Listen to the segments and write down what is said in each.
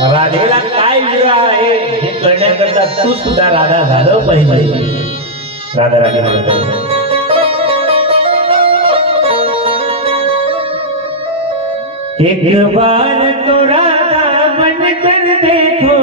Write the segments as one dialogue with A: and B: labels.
A: राधेला काय विरह आहे? हे कळण्याकरता तू सुद्धा राधा झालं पाहिजे. राधा राधे म्हणत एक बार तो राधा बन कर देखो.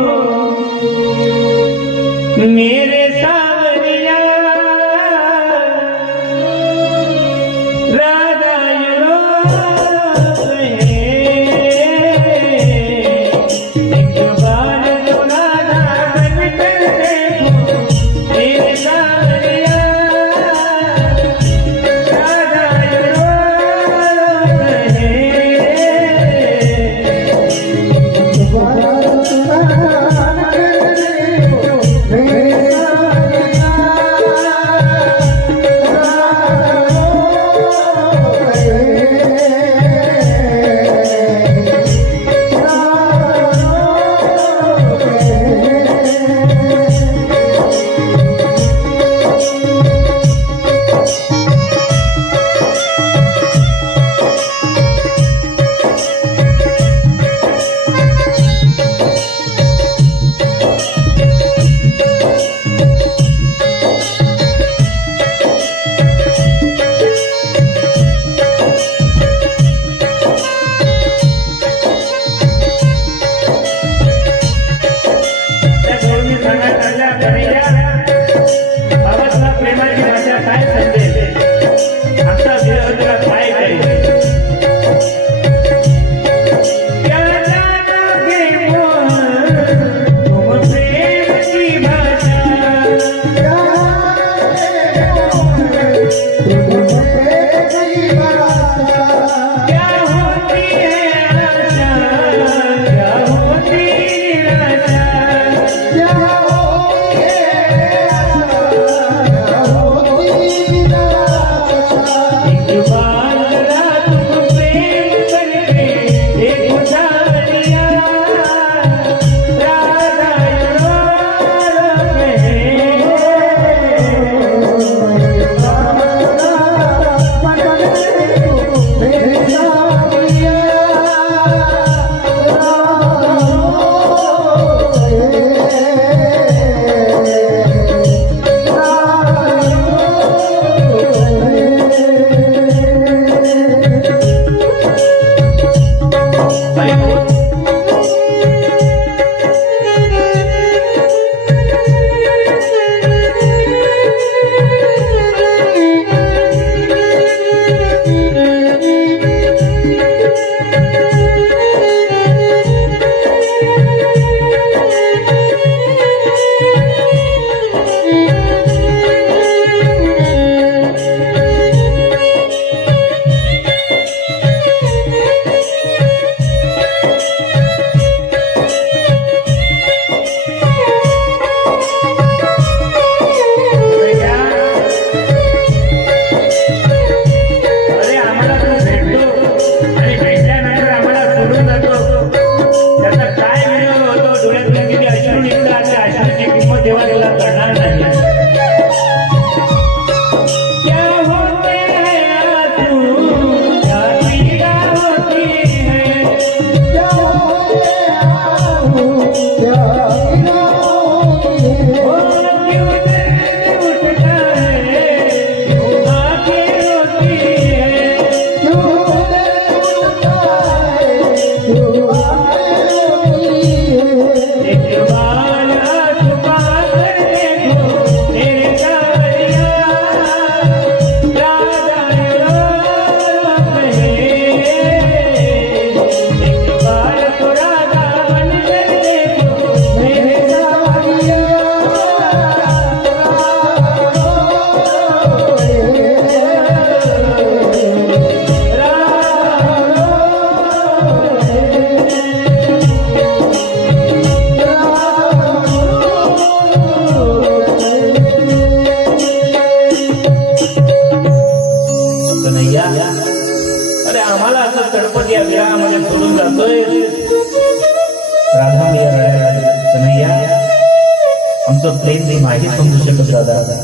A: आमचं प्रेम ते माहीत समजू शकत दादा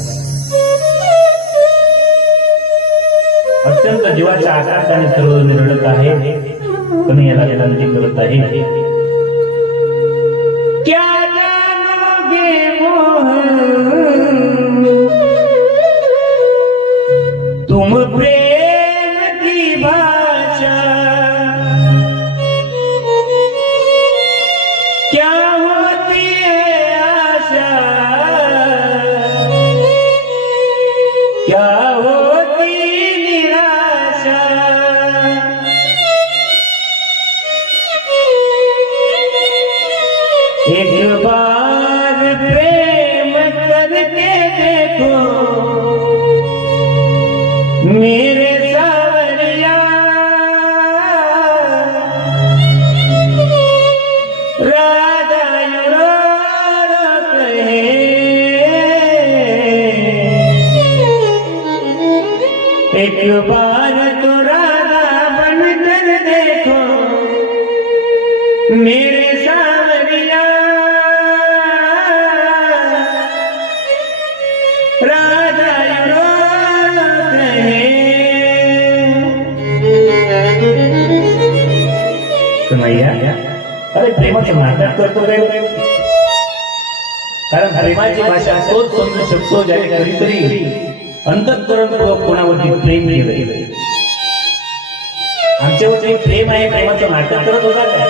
A: अत्यंत जीवाच्या आकाशाने सर्व निरडत आहे कन्हैयाला विनंती करत आहे मेरे सावरिया राधा रो रो कहे। एक बार प्रेमाचं नाटक करतो रे कारण प्रेमाची भाषा तोच समजू शकतो ज्याने कधीतरी अंतःकरणपूर्वक कोणावरती प्रेम केलं आमच्यावरती प्रेम आहे प्रेमाचं नाटक करत होता काय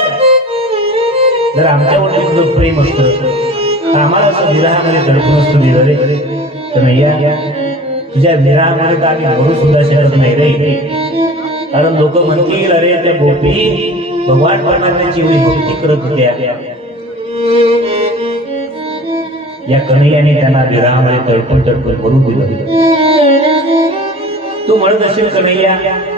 A: जर आमच्यावरती तुझं प्रेम असतं आम्हाला असं विरहामध्ये तडपून असतो निघाले तर नैया तुझ्या विरहामध्ये तर आम्ही भरू सुद्धा शकत नाही रे. कारण लोक म्हणतील अरे त्या गोपी भगवान परमात्म्याची एवढी भक्ती करत होत्या या कन्हैयाने त्यांना विरहामध्ये तडपून तडपून भरू दिलं तू म्हणत असेल कन्हैया